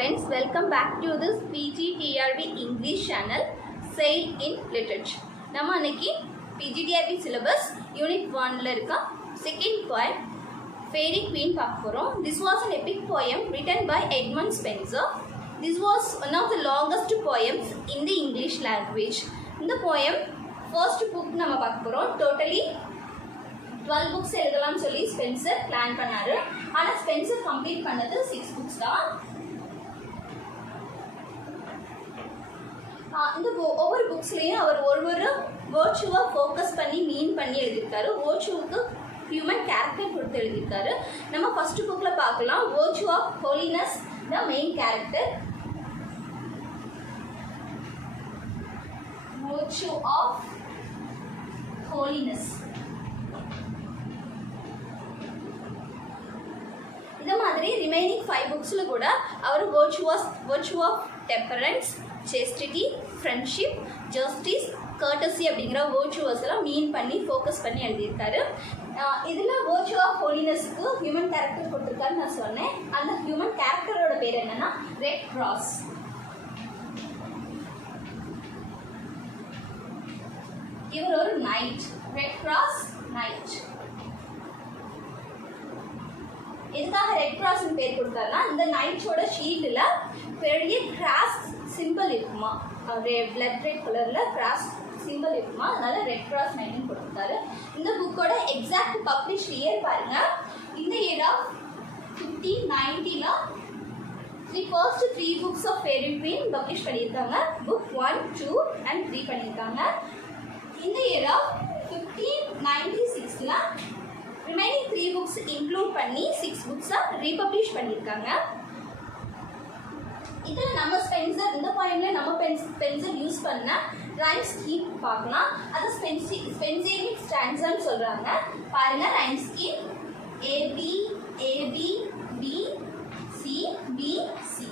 friends, welcome back to this PGTRB English channel Sail in Literature. நம்ம அன்னைக்கு PGTRB syllabus unit 1ல இருக்க second poem Fairy Queen பார்க்க போறோம். This was an epic poem written by Edmund Spenser. This was one of the longest poems in the English language. இந்த poem first book நம்ம பார்க்க போறோம். Totally 12 books எழுதலாம்னு சொல்லி Spencer plan பண்ணாரு. ஆனா Spencer complete பண்ணது 6 books தான். இந்த ஒவ்வொரு புக்ஸ்லயும் அவர் ஒரு வேர்ச்சுவை ஃபோக்கஸ் பண்ணி மீன் பண்ணி எழுதியிருக்காரு. வேர்ச்சுவுக்கு ஹியூமன் கேரக்டர் கொடுத்து எழுதியிருக்காரு. நம்ம ஃபர்ஸ்ட் புக்ல பார்க்கலாம். Virtue of holiness the main character. Virtue of holiness. இந்த மாதிரி ரிமைனிங் 5 புக்ஸ்ல கூட அவர் virtue of temperance, chastity, friendship, justice, courtesy அப்படிங்கிற வேர்ச்சுவஸ் எல்லாம் மீன் பண்ணி ஃபோக்கஸ் பண்ணி எழுதியிருக்காரு. இதில் வேர்ச்சு ஆஃப் ஹோலினஸ்க்கு ஹியூமன் கேரக்டர் கொடுத்துருக்காருன்னு நான் சொன்னேன். அந்த ஹியூமன் கேரக்டரோட பேர் என்னன்னா ரெட் கிராஸ். இவர் ஒரு நைட், ரெட் கிராஸ் நைட். எதுக்காக ரெட் கிராஸ் பேர் கொடுத்தாருன்னா, இந்த நைட்ஸோட ஷீல்டுல பெரிய கிராஸ் சிம்பிள் இருக்குமா, பிளட் ரெட் கலர்ல கிராஸ் சிம்பிள் இருக்குமா, அதனால ரெட் கிராஸ் நைட்னு கொடுத்துருக்காரு. இந்த புக்கோட எக்ஸாக்ட் பப்ளிஷ் இயர் பாருங்க. இந்த இயர் ஆஃப் 1590ல first 3 books of Faerie Queene publish பண்ணியிருக்காங்க. புக் 1, 2 and 3 பண்ணியிருக்காங்க. இந்த இயர் ஆஃப் 1596ல ரிமைனிங் 3 books இன்க்ளூட் பண்ணி 6 books ரீபப்ளிஷ் பண்ணியிருக்காங்க. இதில் நம்ம ஸ்பென்சர் இந்த பாயிண்ட்ல நம்ம ஸ்பென்சர் யூஸ் பண்ண ரைம் ஸ்கீம் பார்க்கலாம். அது ஸ்பென்சரிக் ஸ்டான்ஸான்னு சொல்றாங்க. பாருங்க rhyme scheme AB AB B C B C.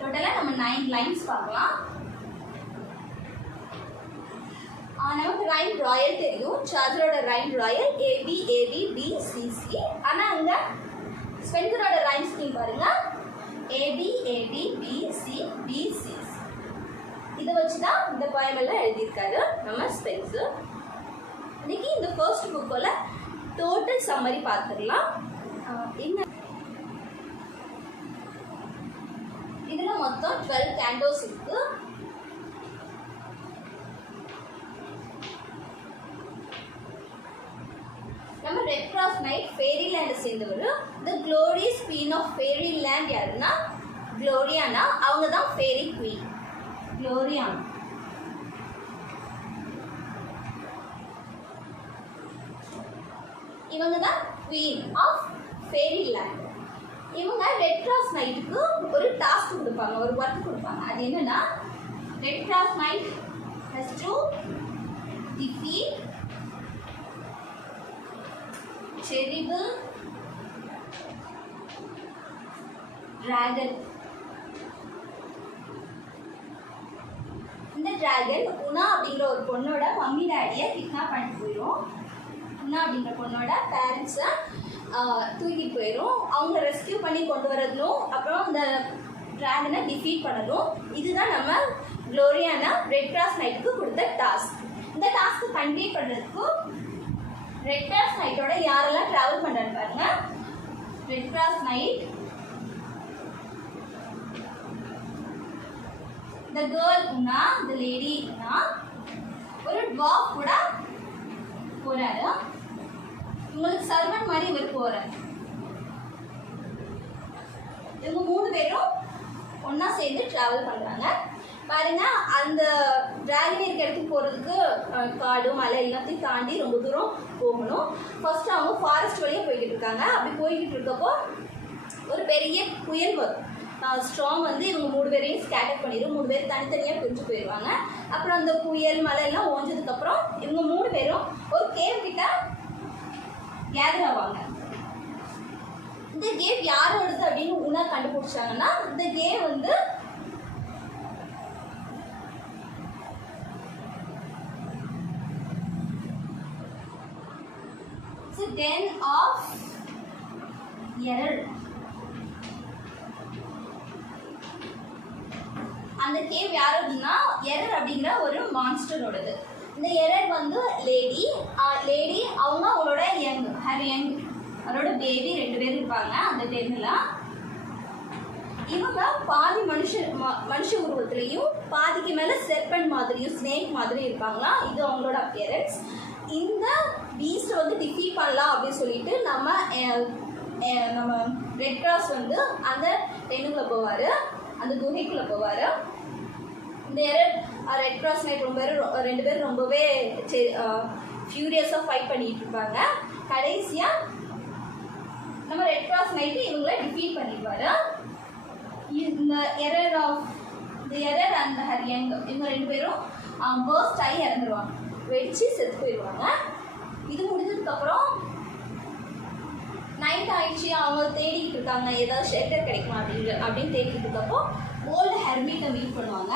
டோட்டலாக நம்ம 9 லைன்ஸ் பார்க்கலாம். நமக்கு ரைம் ராயல் தெரியும். சார்ஜரோட rhyme royal AB AB B C C. ஆனால் அங்கே ஸ்பென்சரோட ரைம் ஸ்கீம் பாருங்க AB AB B C B C. இதை வச்சு தான் இந்த போயம் எல்லாம் எழுதியிருக்காரு நம்ம ஸ்பென்சர். இன்னைக்கு இந்த ஃபர்ஸ்ட் புக்கோட டோட்டல் சம்மரி பார்த்துடலாம். என்ன இதில் மொத்தம் 12 கேண்டோஸ் இருக்கு. நம்ம ரெட் கிராஸ் நைட் ஃபேரி லேண்டை சேர்ந்தவர். The glorious queen of faerie land யாருன்னா க்ளோரியானா. அவங்க தான் ஃபேரி குவீன் க்ளோரியானா. இவங்க தான் குவீன் ஆஃப் ஃபேரி லேண்ட். இவங்க ரெட் கிராஸ் நைட்டுக்கு ஒரு டாஸ்க் கொடுப்பாங்க, ஒரு ஒர்க் கொடுப்பாங்க. அது என்னன்னா, red cross knight has to defeat terrible dragon. இந்த டிராகன் உனா அப்படிங்கிற ஒரு பொண்ணோட மம்மி டாடியை கிட்னாப் பண்ணிட்டு போயிடும். உனா அப்படிங்கிற பொண்ணோட பேரண்ட்ஸை தூக்கிட்டு போயிடும். அவங்க ரெஸ்கியூ பண்ணி கொண்டு வரதும், அப்புறம் அந்த டிராகனை டிஃபீட் பண்ணதும். இதுதான் நம்ம க்ளோரியானா ரெட் கிராஸ் நைட்டுக்கு கொடுத்த டாஸ்க். இந்த டாஸ்க்கு கம்ப்ளீட் பண்ணுறதுக்கு ரெட் கிராஸ் நைட்டோட யாரெல்லாம் டிராவல் பண்றாங்க பாருங்க. Red cross night, the girl Una, the lady Una, ஒரு ட்வார்ஃப் கூட போறாரு. உங்களுக்கு சர்வன்ட் மாதிரி இவர் போறாரு. இவங்க 3 பேரும் ஒன்னா சேர்ந்து டிராவல் பண்றாங்க. பாருங்க, அந்த டிராகன் இருக்க இடத்துக்கு போகிறதுக்கு காடு மலை எல்லாத்தையும் தாண்டி ரொம்ப தூரம் போகணும். ஃபர்ஸ்ட் அவங்க ஃபாரஸ்ட் வழியாக போய்கிட்டு இருக்காங்க. அப்படி போய்கிட்டு இருக்கப்போ ஒரு பெரிய புயல் வரும். ஸ்ட்ராங் வந்து இவங்க 3 பேரையும் ஸ்கேட்டர் பண்ணிடும். 3 பேர் தனித்தனியாக பிரிஞ்சு போயிடுவாங்க. அப்புறம் அந்த புயல் மலை எல்லாம் ஓஞ்சதுக்கப்புறம் இவங்க 3 பேரும் ஒரு கேவ் கிட்ட கேதர் ஆவாங்க. இந்த கேவ் யாரோடது அப்படின்னு உணா கண்டுபிடிச்சாங்கன்னா, இந்த கேவ் வந்து den of error. அந்த கேவ் யாரோடதுன்னா எரர் அப்படிங்கிற ஒரு மான்ஸ்டரோடது. இந்த எரர் வந்து லேடி அவங்க அவங்களோட யங் அவரோட பேபி 2 பேர் இருப்பாங்க அந்த டைமில். இவங்க பாதி மனுஷ உருவத்திலையும் பாதிக்கு மேலே செர்பன்ட் மாதிரியும் ஸ்னேக் மாதிரியும் இருப்பாங்களா. இது அவங்களோட அப்பியரன்ஸ். இந்த பீஸ்ட்டை வந்து டிஃபீட் பண்ணலாம் அப்படின்னு சொல்லிட்டு நம்ம ரெட் கிராஸ் வந்து அந்த டென்னுக்குள்ளே போவார், அந்த குகைக்குள்ளே போவார். இந்த ரெட் கிராஸ் நைட் 2 பேர் ரொம்பவே ஃபியூரியஸாக ஃபைட் பண்ணிட்டு இருப்பாங்க. கடைசியாக நம்ம ரெட் கிராஸ் நைட்டு இவங்களை டிஃபீட் பண்ணிடுவார். இந்த எரர் அண்ட் ஹர் யங் இவங்க 2 பேரும் பர்ஸ்ட் ஆகி இறந்துருவாங்க, வெடிச்சு செத்து போயிடுவாங்க. இது முடிஞ்சதுக்கப்புறம் நைட் ஆயிடுச்சு, அவங்க தேடிக்கிட்டு இருக்காங்க ஏதாவது ஷெல்டர் கிடைக்குமா அப்படின்னு தேடிக்கிட்டு இருக்கப்போ ஓல்டு ஹெர்மிட்டை மீட் பண்ணுவாங்க.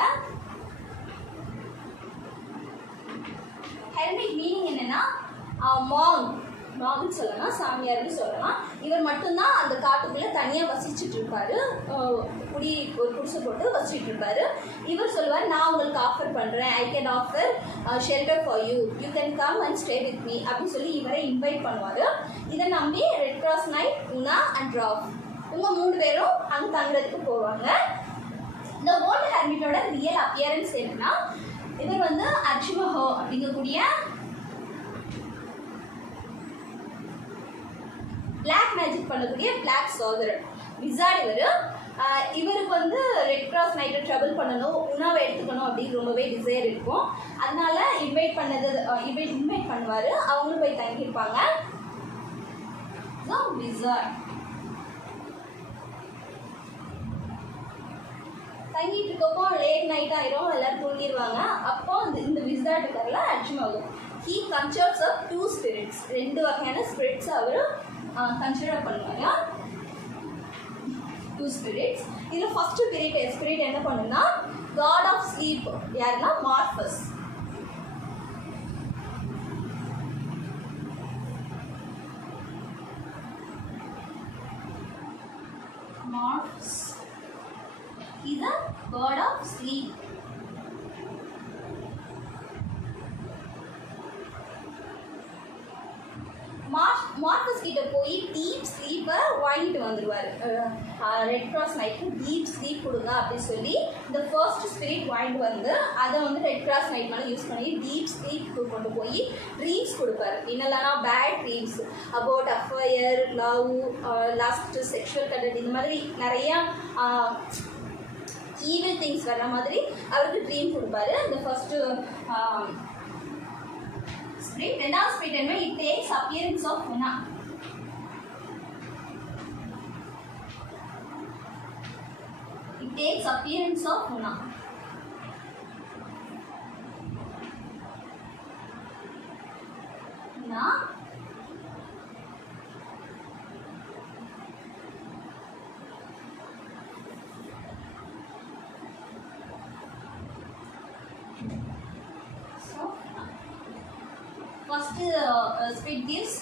ஹெர்மிட் மீனிங் என்னன்னா மாங்னு சொல்லலாம், சாமியார்னு சொல்லலாம். இவர் மட்டும்தான் அந்த காட்டுக்குள்ளே தனியாக வசிச்சுட்டு இருப்பாரு, ஒரு குடிசை போட்டு வசிச்சுட்டு இருப்பாரு. இவர் சொல்லுவார், நான் உங்களுக்கு ஆஃபர் பண்ணுறேன், I can offer shelter for you can come and stay with me அப்படின்னு சொல்லி இவரை இன்வைட் பண்ணுவார். இதை நம்பி red cross knight, Una and ராஃப் இவங்க 3 பேரும் அங்கே தங்குறதுக்கு போவாங்க. இந்த ஓல்டு ஹெர்மிட்டோட ரியல் அப்பியரன்ஸ் என்னன்னா, இவர் வந்து அர்ச்சிமஹோ அப்படிங்கக்கூடிய பிளாக் மேஜிக் பண்ணக்கூடிய பிளாக் சோதரன் விசார்ட். இவருக்கு வந்து ரெட் கிராஸ் நைட்டை ட்ரபிள் பண்ணணும், உணவை எடுத்துக்கணும் அப்படின்னு ரொம்பவே டிசைர் இருக்கும். அதனால இன்வைட் பண்ணுவார். அவங்களும் போய் தங்கியிருப்பாங்க. விசார்ட் தங்கிட்டு இருக்கப்போ லேட் நைட் ஆயிரும், எல்லாரும் தூங்கிடுவாங்க. அப்போ இந்த விசார்ட் இருக்கார்ல அர்ச்சிமஹோ, ஹீ கன்சர்ட்ஸ் ஆஃப் 2 ஸ்பிரிட்ஸ், 2 வகையான ஸ்பிரிட்ஸ் அவர் கன்சிடர் பண்ணுவாங்க. 2 ஸ்பிரிட்ஸ். இதில் ஃபர்ஸ்ட் ஸ்பிரிட் என்ன பண்ணுன்னா, காட் ஆஃப் ஸ்லீப் யாருன்னா Morpheus. is a god of sleep. Morpheus கிட்ட போய் டீப் ஸ்லீப்பை வாங்கிட்டு வந்துடுவார். Red cross night deep sleep கொடுங்க அப்படின்னு சொல்லி இந்த ஃபர்ஸ்ட் ஸ்பிரிட் வாங்கிட்டு வந்து அதை வந்து ரெட் கிராஸ் நைட் மேலே யூஸ் பண்ணி டீப் ஸ்லீப் கொண்டு போய் ட்ரீம்ஸ் கொடுப்பாரு. என்னெல்லாம் bad dreams about affair, love, lust, sexual content, இந்த மாதிரி நிறையா ஈவில் திங்ஸ் வர்ற மாதிரி அவருக்கு ட்ரீம் கொடுப்பாரு. இந்த ஃபர்ஸ்ட்டு ஸ்பிரிட். ரெண்டாவது ஸ்பிரிட் என்ன, it takes appearance of Una. It takes appearance of Una. Una so first spirit gives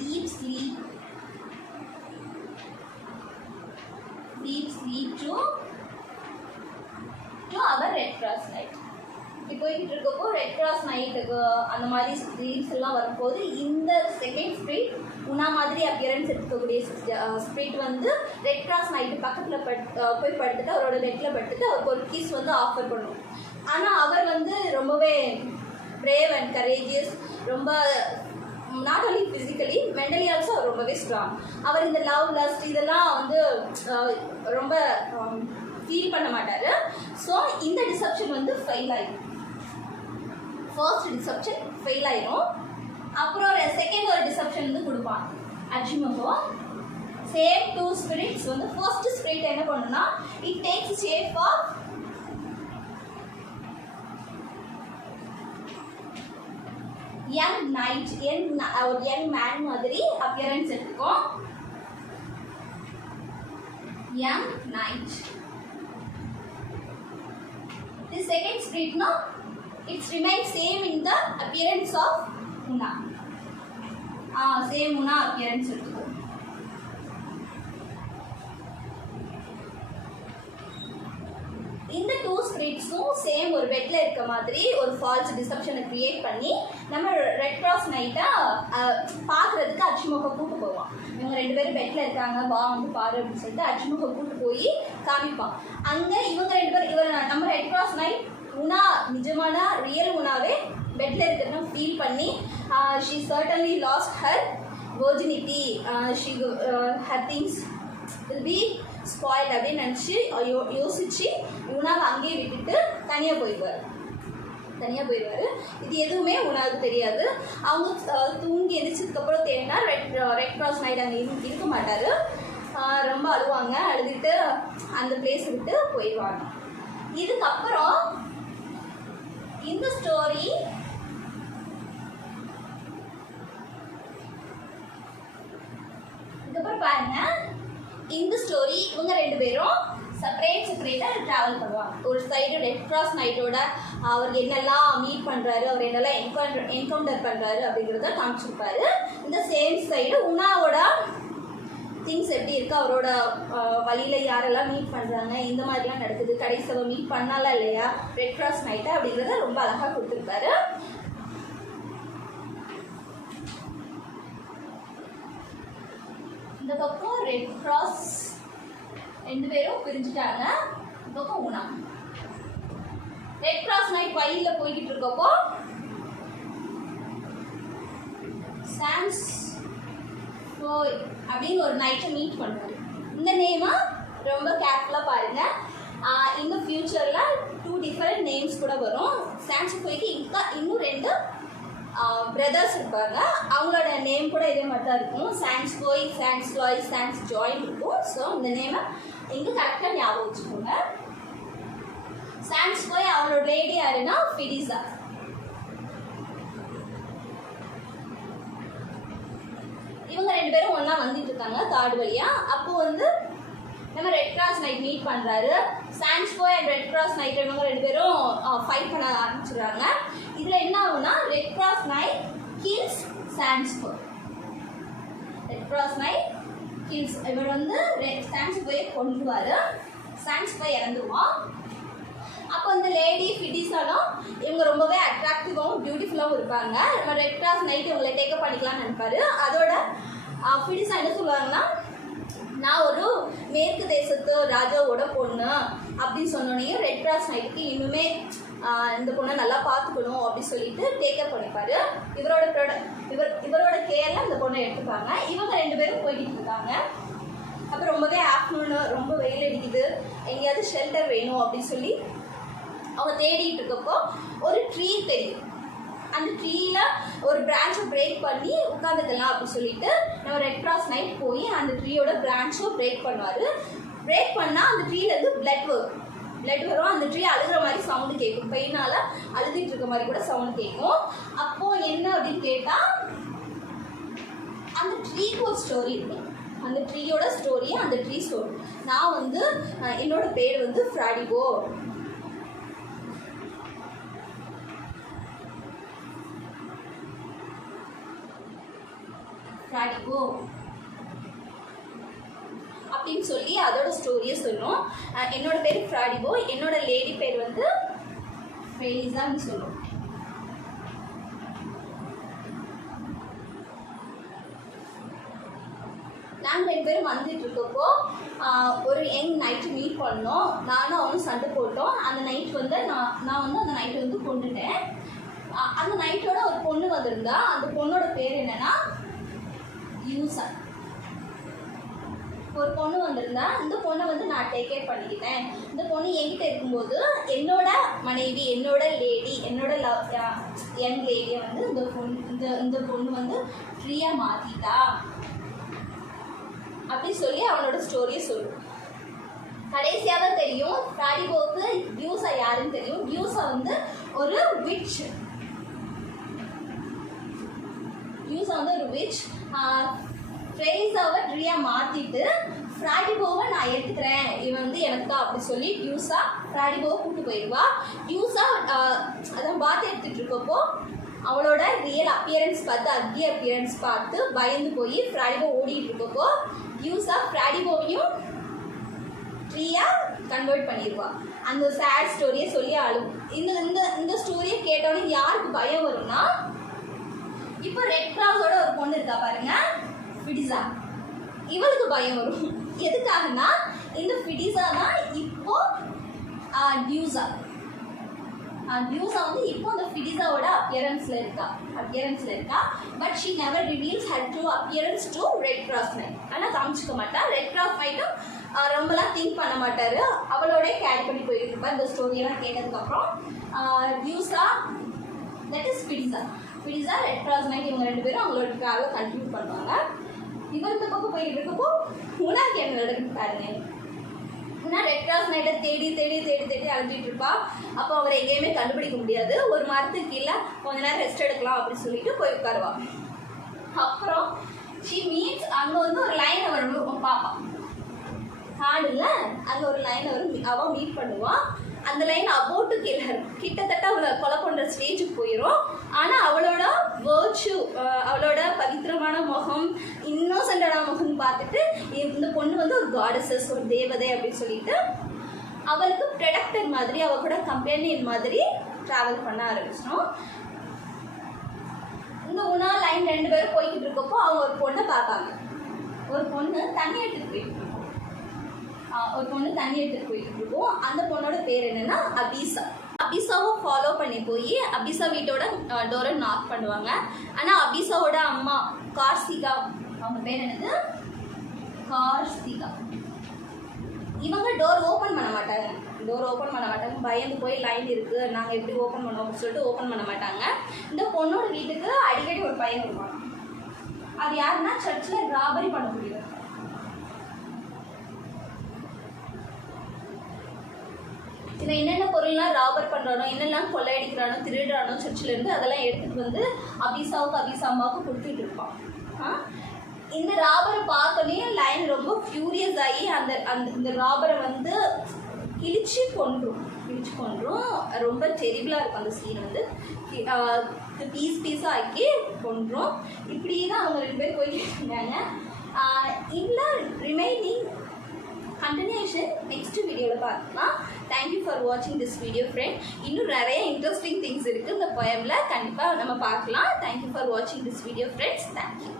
deep sleep to our red cross night. இப்போ போய்கிட்டு இருக்கப்போ ரெட் கிராஸ் நைட்டுக்கு அந்த மாதிரி ஸ்பிரிட்ஸ் எல்லாம் வரும்போது இந்த செகண்ட் ஸ்பிரிட் உனா மாதிரி அப்பியரன்ஸ் எடுத்துக்கக்கூடிய ஸ்பிரிட் வந்து ரெட் கிராஸ் நைட்டு பக்கத்தில் போய் படுத்துட்டு அவரோட பெட்டில் படுத்துட்டு அவருக்கு ஒரு கிஸ் வந்து ஆஃபர் பண்ணும். ஆனால் அவர் வந்து ரொம்பவே பிரேவ் அண்ட் கரேஜியஸ், ரொம்ப not only physically mentally also அவர் ரொம்பவே ஸ்ட்ராங். அவர் இந்த லவ், லஸ்ட் இதெல்லாம் வந்து ரொம்ப ஃபீல் பண்ண மாட்டார். ஸோ இந்த டிசப்ஷன் வந்து ஃபெயில் ஆகிடும். ஃபர்ஸ்ட் டிசப்ஷன் ஃபெயில் ஆயிடும். அப்புறம் செகண்ட் ஒரு டிசப்ஷன் வந்து கொடுப்பான் அர்ச்சிமஹோ. சேம் 2 ஸ்பிரிட்ஸ் வந்து ஃபர்ஸ்ட் ஸ்பிரிட் என்ன பண்ணுன்னா, it takes shape of young knight, ஒரு யங் மேன் மாதிரி அப்பியரன்ஸ் எடுத்துக்கும். Young knight. The second spirit, no, it remains same in the appearance of Una. Same Una appearance எடுத்துக்கும். இந்த ஸ்பிரிட்ஸும் same ஒரு பெட்டில் இருக்க மாதிரி ஒரு ஃபால்ஸ் டிசப்ஷனை க்ரியேட் பண்ணி நம்ம ரெட் கிராஸ் நைட்டை பார்க்குறதுக்கு அச்சுமுக கூட்டு போவான். இவங்க 2 பேரும் பெட்டில் இருக்காங்க, வா வந்து பாரு அப்படின்னு சொல்லிட்டு அச்சுமுக கூட்டு போய் காமிப்பான். அங்கே இவங்க 2 பேர் நம்ம ரெட் கிராஸ் நைட் உணா நிஜமான ரியல் உணாவே பெட்டில் இருக்கிறதுன்னு ஃபீல் பண்ணி she certainly last her virginity, her things will be spoiled அப்படின்னு நினச்சி யோசிச்சு உணாவை அங்கேயே விட்டுட்டு தனியாக போயிடுவார். இது எதுவுமே உணாவுக்கு தெரியாது. அவங்க தூங்கி எந்திரிச்சதுக்கப்புறம் தேடினா ரெட் கிராஸ் நைட் அங்கே இருக்க மாட்டார். ரொம்ப அழுவாங்க, அழுதுட்டு அந்த பிளேஸ் விட்டு போயிடுவாங்க. இதுக்கப்புறம் இந்த ஸ்டோரி இதுக்கப்புறம் பாருங்க, இந்த ஸ்டோரி இவங்க 2 பேரும் செப்பரேட்டாக ட்ராவல் பண்ணுவாங்க. ஒரு சைடு ரெட் கிராஸ் நைட்டோட அவர் என்னெல்லாம் மீட் பண்ணுறாரு, அவர் என்னெல்லாம் என்கவுண்டர் பண்ணுறாரு அப்படிங்கிறத காமிச்சிருப்பாரு. இந்த சேம் சைடு உணாவோட திங்ஸ் எப்படி இருக்குது, அவரோட வழியில் யாரெல்லாம் மீட் பண்ணுறாங்க, இந்த மாதிரிலாம் நடக்குது, கடைசியை மீட் பண்ணாலாம் இல்லையா ரெட் கிராஸ் நைட்டை அப்படிங்கிறத ரொம்ப அழகாக கொடுத்துருப்பாரு. இந்த பக்கம் ரெட் கிராஸ் 2 பேரும் பிரிஞ்சுட்டாங்க. இந்த பக்கம் உணா. ரெட் கிராஸ் நைட் வழியில் போய்கிட்டு இருக்கப்போ சான்ஸ் ஃப்ளோய் அப்படின்னு ஒரு நைட்டை மீட் பண்ணுறாரு. இந்த நேமை ரொம்ப கேர்ஃபுல்லாக பாருங்கள். இந்த ஃப்யூச்சரில் 2 டிஃப்ரெண்ட் நேம்ஸ் கூட வரும். சான்ஸ் ஃப்ளோய்க்கு இன்னும் 2 பிரதர்ஸ் இருப்பாங்க. அவங்களோட நேம் கூட இதே மாதிரி தான் இருக்கும். சான்ஸ் ஃப்ளோய், சான்ஸ் லாய், சான்ஸ் ஜாயின் இருக்கும். ஸோ இந்த நேமை இங்கே கரெக்டாக ஞாபகம் வச்சுக்கோங்க. சான்ஸ் ஃப்ளோய் அவங்களோட லேடி யாருன்னா ஃபிடிசா. இவங்க 2 பேரும் ஒன்றா வந்துட்டு இருக்காங்க காடு வழியாக. அப்போது வந்து நம்ம ரெட் கிராஸ் நைட் மீட் பண்ணுறாரு. Sansfoy and red cross knight இவங்க 2 பேரும் ஃபைட் பண்ண ஆரம்பிச்சிடுறாங்க. இதில் என்ன ஆகுனா red cross knight kills Sansfoy. Red cross knight kills, இவர் வந்து சான்ஸ் ஃப்ளோயை கொண்டுவார். சான்ஸ் ஃப்ளோய் இறந்துருவான். அப்போ இந்த லேடி ஃபிடிசாலும் இவங்க ரொம்பவே அட்ராக்டிவாகவும் பியூட்டிஃபுல்லாகவும் இருப்பாங்க. நம்ம ரெட் கிராஸ் நைட் இவங்களை டேக்கப் பண்ணிக்கலாம்னு நினைப்பாரு. அதோட ஃபிடிசா என்ன சொல்லுவாங்கன்னா, நான் ஒரு மேற்கு தேசத்து ராஜாவோட பொண்ணு அப்படின்னு சொன்னோன்னே ரெட் கிராஸ் நைட்டுக்கு இன்னுமே இந்த பொண்ணை நல்லா பார்த்துக்கணும் அப்படின்னு சொல்லிட்டு டேக்கப் பண்ணிப்பாரு. இவரோட கேரில் இந்த பொண்ணை எடுத்துப்பாங்க. இவங்க 2 பேரும் போய்கிட்டு இருக்காங்க. அப்போ ரொம்பவே ஆஃப்டர்நூனு ரொம்ப வெயில் அடிக்குது, எங்கேயாவது ஷெல்டர் வேணும் அப்படின்னு சொல்லி அவங்க தேடிட்டு இருக்கப்போ ஒரு ட்ரீ தெரியும். அந்த ட்ரீயில் ஒரு பிரான்ச்சை பிரேக் பண்ணி உட்காந்துக்கலாம் அப்படின்னு சொல்லிட்டு நம்ம ரெட் கிராஸ் நைட் போய் அந்த ட்ரீயோட பிரான்ச்சை பிரேக் பண்ணுவார். பிரேக் பண்ணால் அந்த ட்ரீலேருந்து பிளட் வரும். அந்த ட்ரீ அழுகிற மாதிரி சவுண்டு கேட்கும். பெயினால் அழுதுட்டு இருக்க மாதிரி கூட சவுண்டு கேட்கும். அப்போது என்ன அப்படின்னு கேட்டால் அந்த ட்ரீக்கு ஒரு ஸ்டோரி இருக்கும். அந்த ட்ரீயோட ஸ்டோரி அந்த ட்ரீ ஸ்டோரி. நான் வந்து என்னோட பேர் வந்து ஃப்ராடிபோ. அப்படின்னு சொல்லி அதோட ஸ்டோரியை சொல்லும். என்னோட பேர் ஃப்ராடிபோ, என்னோட லேடி பேர் வந்து ஃபெலிசான்னு சொல்லும். நாங்கள் 2 பேரும் வந்துட்டு இருக்கப்போ ஒரு யங் நைட்டு மீட் பண்ணோம். நானும் அவனும் சண்டை போட்டோம். அந்த நைட் வந்து நான் வந்து அந்த நைட்டை வந்து கொண்டுட்டேன். அந்த நைட்டோட ஒரு பொண்ணு வந்திருந்தா. அந்த பொண்ணோட பேர் என்னன்னா யூசா. ஒரு பொண்ணு வந்திருந்தா. இந்த பொண்ணை வந்து நான் டேக் கேர் பண்ணிக்கிட்டேன். இந்த பொண்ணு என்கிட்ட இருக்கும்போது என்னோட மனைவி, என்னோட லேடி, என்னோட யங் லேடியை வந்து இந்த பொண்ணு வந்து ஃப்ரீயாக மாற்றிட்டா அப்படி சொல்லி அவனோட ஸ்டோரியை சொல்லும். கடைசியாக தான் தெரியும் ஃப்ராடிபோவுக்கு யூசா யாருன்னு தெரியும். யூசா வந்து ஒரு விட்ச். ஃப்ரெலிசாவை ட்ரீயாக மாற்றிட்டு ஃப்ராடிபோவை நான் எடுத்துக்கிறேன், இவன் வந்து எனக்கு தான் அப்படி சொல்லி யூசா ஃப்ராடிபோவை கூப்பிட்டு போயிடுவா. யூசா அதான் பார்த்து எடுத்துகிட்டு இருக்கப்போ அவளோட ரியல் அப்பியரன்ஸ் பார்த்து அக்லி அப்பியரன்ஸ் பார்த்து பயந்து போய் ஃப்ராடிபோ ஓடிட்டு இருக்கப்போ யூசா ஃப்ராடிபோவையும் ட்ரீயாக கன்வெர்ட் பண்ணிடுவா. அந்த சேட் ஸ்டோரியை சொல்லி அழுவும். இந்த ஸ்டோரியை கேட்டோன்னே யாருக்கு பயம் வரும்னா, இப்போ ரெட் கிராஸோட ஒரு பொண்ணு இருக்கா பாருங்க, ஃபிடிசா, இவளுக்கு பயம் வரும். எதுக்காகனா இந்த ஃபிடிசா தான் இப்போ டியூசா வந்து இப்போ அந்த ஃபிடிசாவோட அப்பியரன்ஸ்ல இருக்கா. But she never reveals her true appearance to red cross night. ஆனால் காமிச்சிக்க மாட்டா. ரெட் கிராஸ் நைட்டும் ரொம்பலாம் திங்க் பண்ண மாட்டாரு, அவளோட கேரி பண்ணி போயிட்டு இருப்பார். இந்த ஸ்டோரியெல்லாம் கேட்டதுக்கப்புறம் Duessa that is Fidessa red cross knight இவங்க 2 பேரும் அவங்களோட ட்ராவலை கண்டினியூ பண்ணுவாங்க. இவர் இந்த பக்கம் போயிட்டு இருக்கப்போ உனக்கு என்ன நடக்குது பாருங்க. ரெட் கிராஸ் நைட்டை தேடி அழைஞ்சிட்டு இருப்பா. அப்போ அவரை எங்கேயுமே கண்டுபிடிக்க முடியாது. ஒரு மரத்துக்கு கீழே கொஞ்ச நேரம் ரெஸ்ட் எடுக்கலாம் அப்படின்னு சொல்லிட்டு போய் உட்காருவா. அப்புறம் ஷி மீட்ஸ், அங்கே வந்து ஒரு லைனை வரும் பாப்பா, காடுல அங்கே ஒரு லைனை வரும், அவன் மீட் பண்ணுவான். அந்த லைன் அபவுட்டு கிட்டத்தட்ட அவளை கொலை பண்ணுற ஸ்டேஜுக்கு போயிடும். ஆனால் அவளோட வேர்ச்சு, அவளோட பவித்திரமான முகம், இன்னோசென்டான முகம் பார்த்துட்டு இந்த பொண்ணு வந்து ஒரு காடஸஸ், ஒரு தேவதை அப்படின்னு சொல்லிட்டு அவளுக்கு ப்ரொடக்டர் மாதிரி, அவள் கூட கம்பெனியன் மாதிரி ட்ராவல் பண்ண ஆரம்பிச்சிடும். இந்த உணா லைன் 2 பேரும் போய்கிட்டு இருக்கப்போ அவங்க ஒரு பொண்ணை பார்ப்பாங்க. ஒரு பொண்ணு தண்ணி எடுத்துட்டு போயிட்டு இருக்கும். அந்த பொண்ணோட பேர் என்னன்னா அபிசாவை ஃபாலோ பண்ணி போய் அபிசா வீட்டோட டோரை நாக் பண்ணுவாங்க. ஆனால் அபிசாவோட அம்மா கார்த்திகா, அவங்க பேர் என்னது கார்த்திகா, இவங்க டோர் ஓப்பன் பண்ண மாட்டாங்க. பயந்து போய் லைன் இருக்குது, நாங்கள் எப்படி ஓப்பன் பண்ணுவோம் அப்படின்னு சொல்லிட்டு ஓப்பன் பண்ண மாட்டாங்க. இந்த பொண்ணோட வீட்டுக்கு அடிக்கடி ஒரு பையன் வருவாங்க. அது யாருன்னா சர்ச்சில் ராபரி பண்ணக்கூடியவர். இவன் என்னென்ன பொருள்லாம் ராபர் பண்ணுறானோ, என்னெல்லாம் கொள்ளையடிக்கிறானோ, திருடுறானோ சர்ச்சிலேருந்து அதெல்லாம் எடுத்துகிட்டு வந்து அபிசா அம்மாவுக்கு கொடுத்துட்டு இருப்பான். இந்த ராபரை பார்த்தோன்னே லைன் ரொம்ப ஃபியூரியஸ் ஆகி இந்த ராபரை வந்து கிழிச்சு கொன்றும். ரொம்ப டெரிபிளாக இருக்கும் அந்த சீன். வந்து பீஸாக ஆக்கி கொன்றும். இப்படியே தான் அவங்க 2 பேர் போய்கிட்டு இருந்தாங்க. இதில் ரிமைனிங் கண்டினியூஷன் நெக்ஸ்ட் வீடியோவில் பார்க்கலாம். தேங்க்யூ ஃபார் வாட்சிங் திஸ் வீடியோ ஃப்ரெண்ட். இன்னும் நிறைய இன்ட்ரெஸ்டிங் திங்ஸ் இருக்குது இந்த போயமில், கண்டிப்பாக நம்ம பார்க்கலாம். தேங்க்யூ ஃபார் வாட்சிங் திஸ் வீடியோ ஃப்ரெண்ட்ஸ். தேங்க்யூ.